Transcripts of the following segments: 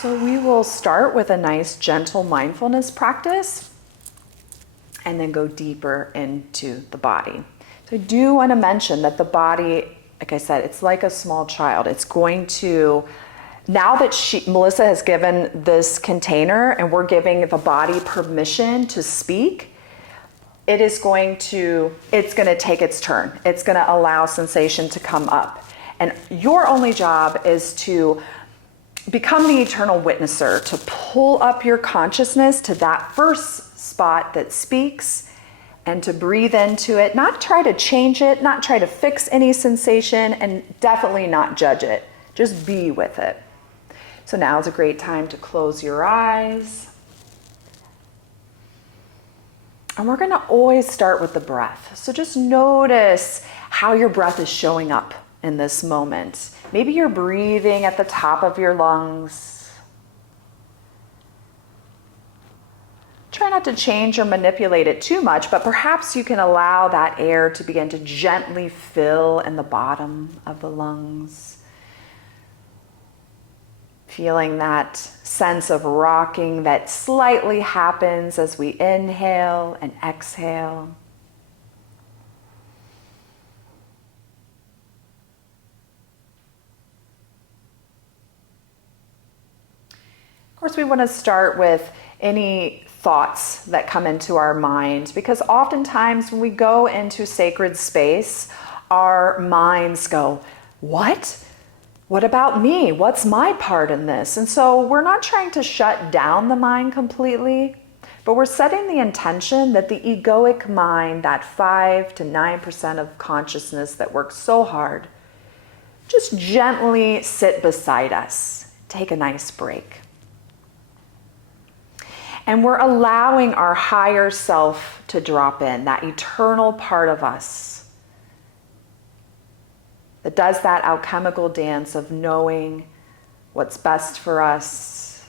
So we will start with a nice gentle mindfulness practice and then go deeper into the body. So I do want to mention that the body, like I said, it's like a small child. It's going to, now that Melissa has given this container and we're giving the body permission to speak, it's going to take its turn. It's going to allow sensation to come up. And your only job is to become the eternal witnesser, to pull up your consciousness to that first spot that speaks and to breathe into it, not try to change it, not try to fix any sensation, and definitely not judge it. Just be with it. So now is a great time to close your eyes. And we're going to always start with the breath. So just notice how your breath is showing up in this moment. Maybe you're breathing at the top of your lungs. Try not to change or manipulate it too much, but perhaps you can allow that air to begin to gently fill in the bottom of the lungs. Feeling that sense of rocking that slightly happens as we inhale and exhale. Of course, we want to start with any thoughts that come into our mind, because oftentimes when we go into sacred space, our minds go, what? What about me? What's my part in this? And so we're not trying to shut down the mind completely, but we're setting the intention that the egoic mind, that 5 to 9% of consciousness that works so hard, just gently sit beside us. Take a nice break. And we're allowing our higher self to drop in, that eternal part of us that does that alchemical dance of knowing what's best for us,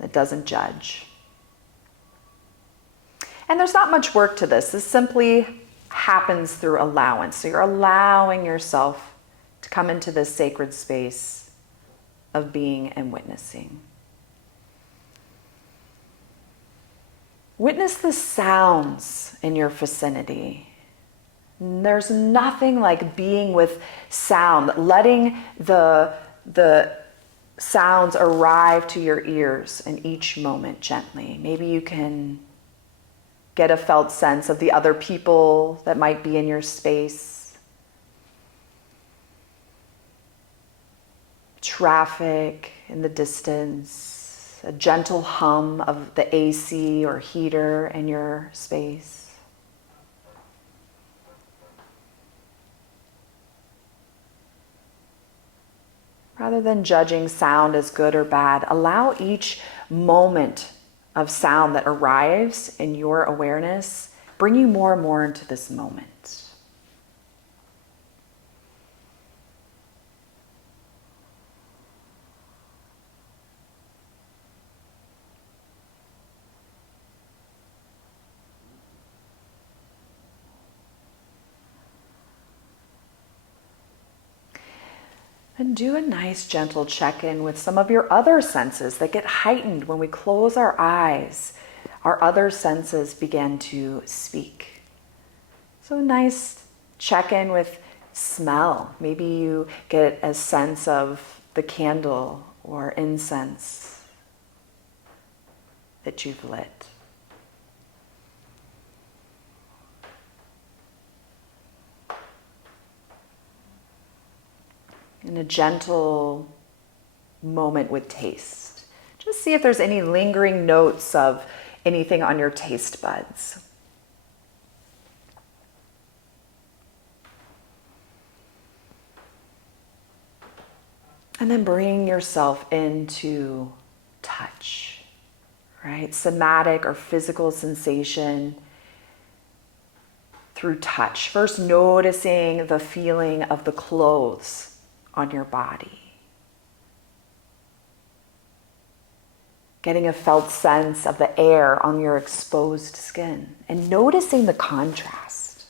that doesn't judge. And there's not much work to this. This simply happens through allowance. So you're allowing yourself to come into this sacred space of being and witnessing. Witness the sounds in your vicinity. There's nothing like being with sound, letting the sounds arrive to your ears in each moment gently. Maybe you can get a felt sense of the other people that might be in your space. Traffic in the distance. A gentle hum of the AC or heater in your space. Rather than judging sound as good or bad, allow each moment of sound that arrives in your awareness bring you more and more into this moment. And do a nice gentle check-in with some of your other senses that get heightened when we close our eyes. Our other senses begin to speak. So a nice check-in with smell. Maybe you get a sense of the candle or incense that you've lit. In a gentle moment with taste. Just see if there's any lingering notes of anything on your taste buds. And then bring yourself into touch, right? Somatic or physical sensation through touch. First, noticing the feeling of the clothes on your body. Getting a felt sense of the air on your exposed skin and noticing the contrast.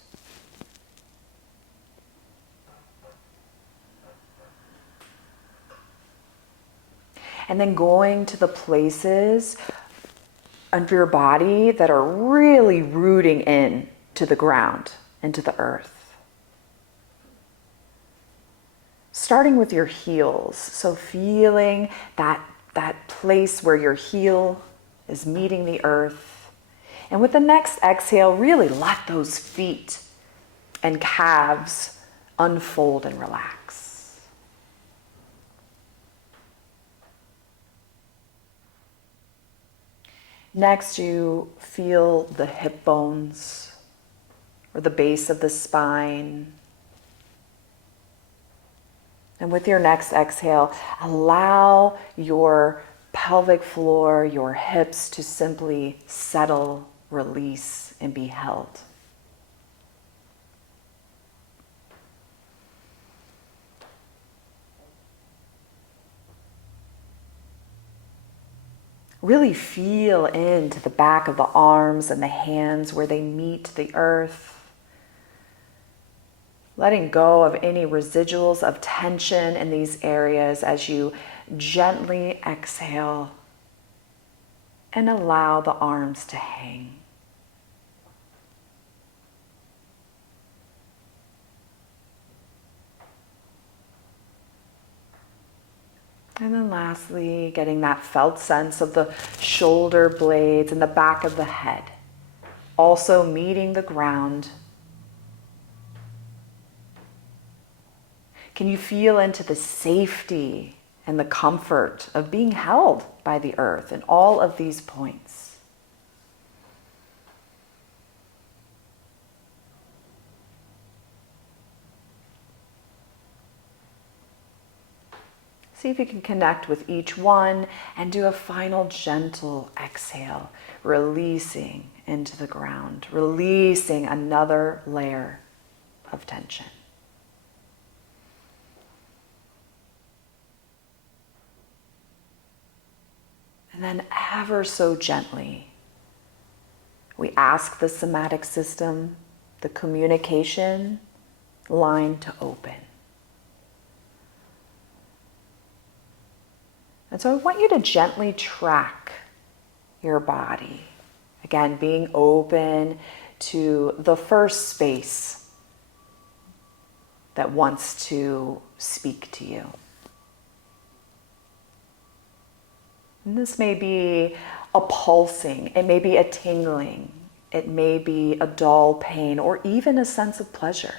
And then going to the places under your body that are really rooting in to the ground, into the earth. Starting with your heels. So feeling that place where your heel is meeting the earth. And with the next exhale, really let those feet and calves unfold and relax. Next, you feel the hip bones or the base of the spine. And with your next exhale, allow your pelvic floor, your hips to simply settle, release, and be held. Really feel into the back of the arms and the hands where they meet the earth. Letting go of any residuals of tension in these areas as you gently exhale and allow the arms to hang. And then lastly, getting that felt sense of the shoulder blades and the back of the head, also meeting the ground. Can you feel into the safety and the comfort of being held by the earth in all of these points? See if you can connect with each one and do a final gentle exhale, releasing into the ground, releasing another layer of tension. And then ever so gently, we ask the somatic system, the communication line to open. And so I want you to gently track your body. Again, being open to the first space that wants to speak to you. And this may be a pulsing, it may be a tingling, it may be a dull pain, or even a sense of pleasure.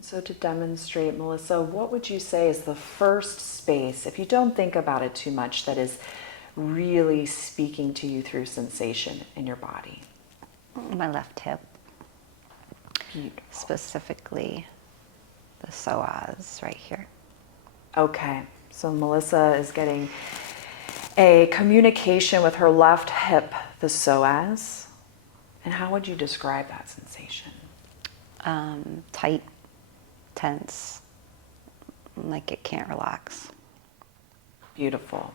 So to demonstrate, Melissa, what would you say is the first space, if you don't think about it too much, that is really speaking to you through sensation in your body? My left hip. Beautiful. Specifically the psoas right here. Okay, so Melissa is getting a communication with her left hip, the psoas. And how would you describe that sensation? Tight, tense, like it can't relax. Beautiful.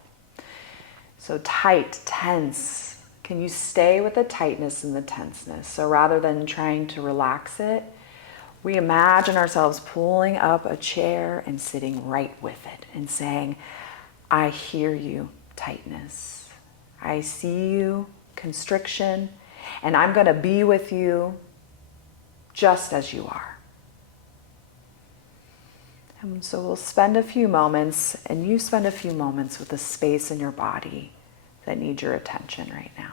So tight, tense. Can you stay with the tightness and the tenseness? So rather than trying to relax it, we imagine ourselves pulling up a chair and sitting right with it and saying, I hear you, tightness. I see you, constriction, and I'm going to be with you just as you are. And so we'll spend a few moments, and you spend a few moments with the space in your body that needs your attention right now.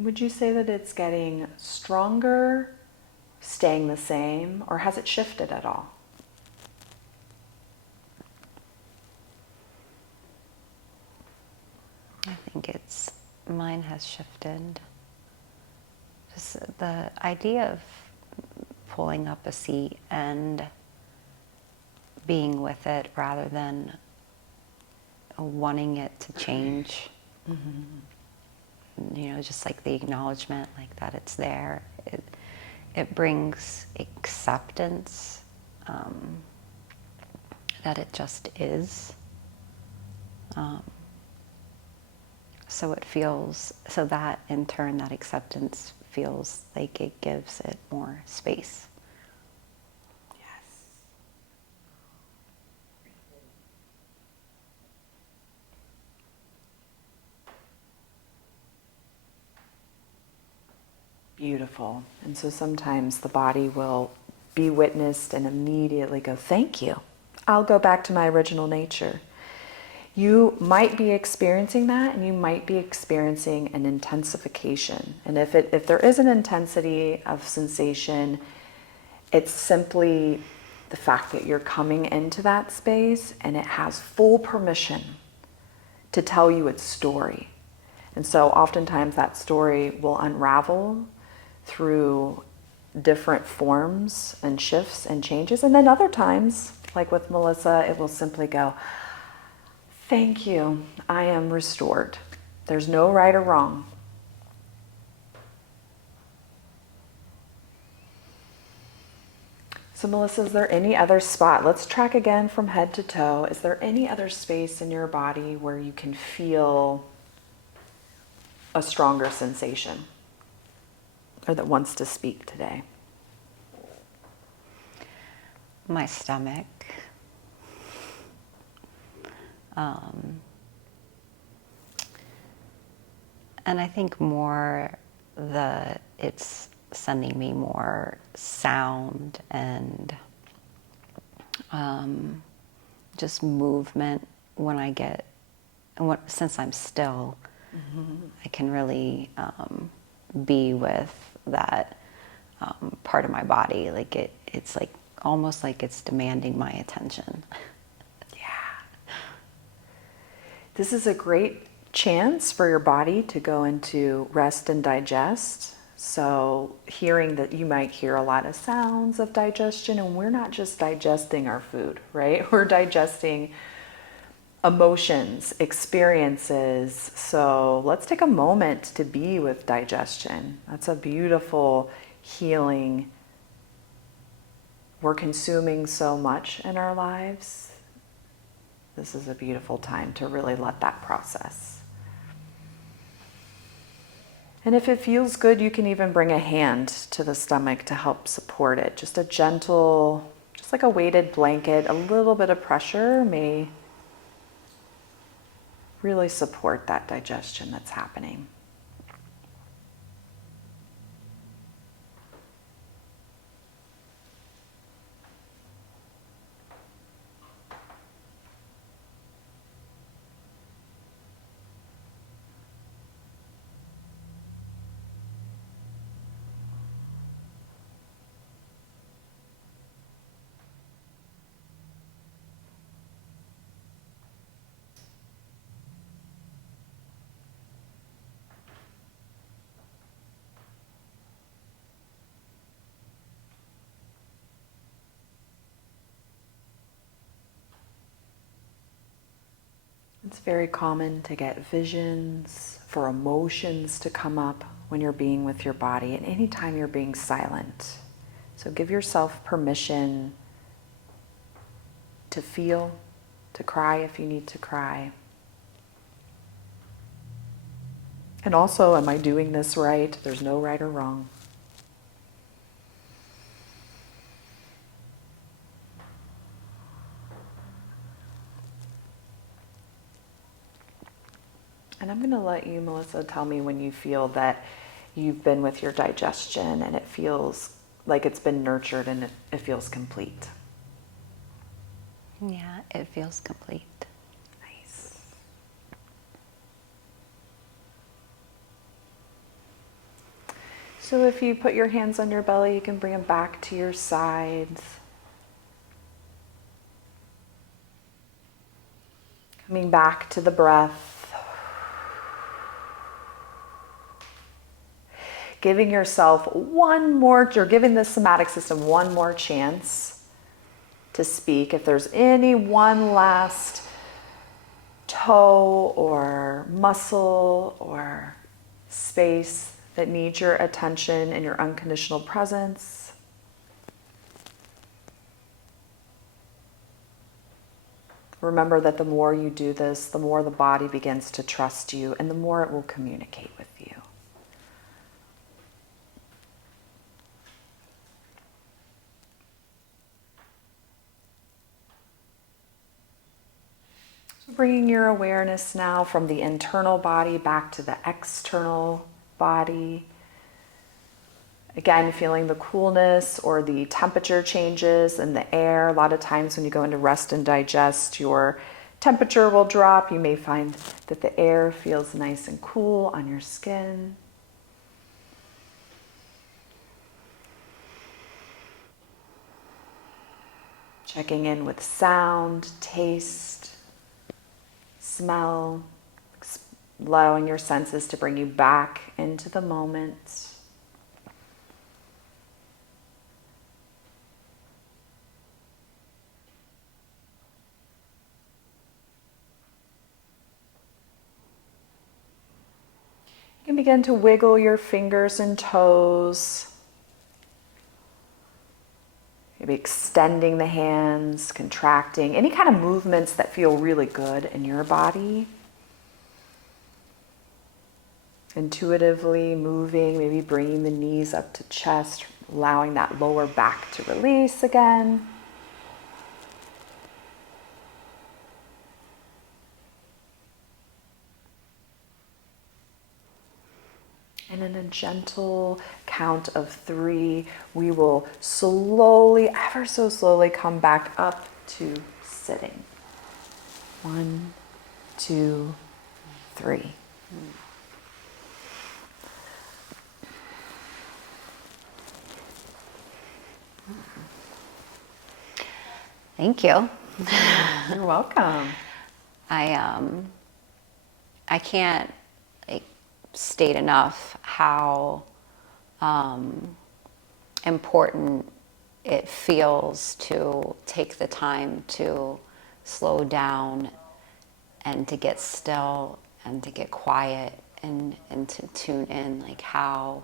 Would you say that it's getting stronger, staying the same, or has it shifted at all? I think mine has shifted. Just the idea of pulling up a seat and being with it rather than wanting it to change. You know, just like the acknowledgement, like that it's there. It brings acceptance, that it just is. So it feels, so that in turn, that acceptance feels like it gives it more space. Yes. Beautiful. And so sometimes the body will be witnessed and immediately go, thank you. I'll go back to my original nature. You might be experiencing that, and you might be experiencing an intensification. And if there is an intensity of sensation, it's simply the fact that you're coming into that space and it has full permission to tell you its story. And so oftentimes that story will unravel through different forms and shifts and changes. And then other times, like with Melissa, it will simply go, thank you, I am restored. There's no right or wrong. So Melissa, is there any other spot? Let's track again from head to toe. Is there any other space in your body where you can feel a stronger sensation or that wants to speak today? My stomach. And I think more it's sending me more sound and just movement when I get, since I'm still, I can really be with that part of my body. Like it's like almost like it's demanding my attention. Yeah. This is a great chance for your body to go into rest and digest. So hearing that, you might hear a lot of sounds of digestion, and we're not just digesting our food, right? We're digesting emotions, experiences. So let's take a moment to be with digestion. That's a beautiful healing. We're consuming so much in our lives. This is a beautiful time to really let that process. And if it feels good, you can even bring a hand to the stomach to help support it. Just a gentle, just like a weighted blanket, a little bit of pressure may really support that digestion that's happening. It's very common to get visions, for emotions to come up when you're being with your body, and anytime you're being silent. So give yourself permission to feel, to cry if you need to cry. And also, am I doing this right? There's no right or wrong. And I'm going to let you, Melissa, tell me when you feel that you've been with your digestion and it feels like it's been nurtured and it feels complete. Yeah, it feels complete. Nice. So if you put your hands on your belly, you can bring them back to your sides. Coming back to the breath. Giving yourself one more, or giving the somatic system one more chance to speak. If there's any one last toe or muscle or space that needs your attention and your unconditional presence, remember that the more you do this, the more the body begins to trust you and the more it will communicate with you. Bringing your awareness now from the internal body back to the external body. Again, feeling the coolness or the temperature changes in the air. A lot of times when you go into rest and digest, your temperature will drop. You may find that the air feels nice and cool on your skin. Checking in with sound, taste, smell, allowing your senses to bring you back into the moment. You can begin to wiggle your fingers and toes. Maybe extending the hands, contracting, any kind of movements that feel really good in your body. Intuitively moving, maybe bringing the knees up to chest, allowing that lower back to release again. And in a gentle count of 3, we will slowly, ever so slowly, come back up to sitting. 1, 2, 3. Thank you. You're welcome. I can't state enough how important it feels to take the time to slow down and to get still and to get quiet and to tune in, like how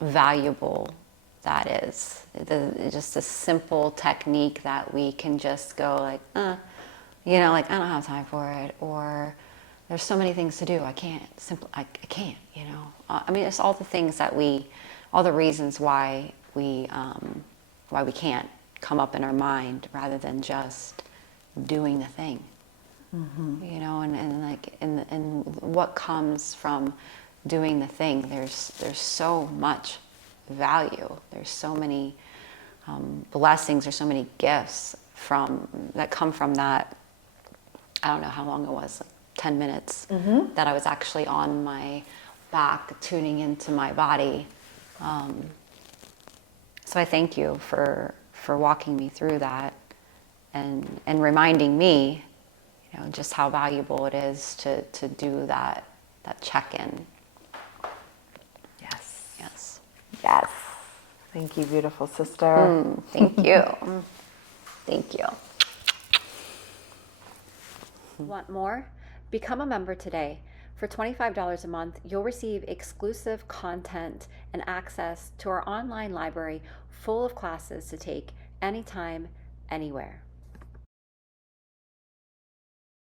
valuable that is. Just a simple technique that we can just go like, like I don't have time for it, or there's so many things to do. I can't, I can't, I mean, it's all the things that all the reasons why we can't come up in our mind rather than just doing the thing. Mm-hmm. And what comes from doing the thing, there's so much value. There's so many blessings, there's so many gifts that come from that. I don't know how long it was, like 10 minutes, mm-hmm. that I was actually on my back, tuning into my body. So I thank you for walking me through that and reminding me, just how valuable it is to do that check-in. Yes. Yes. Yes. Thank you, beautiful sister. Thank you. Thank you. Want more? Become a member today. For $25 a month, you'll receive exclusive content and access to our online library full of classes to take anytime, anywhere.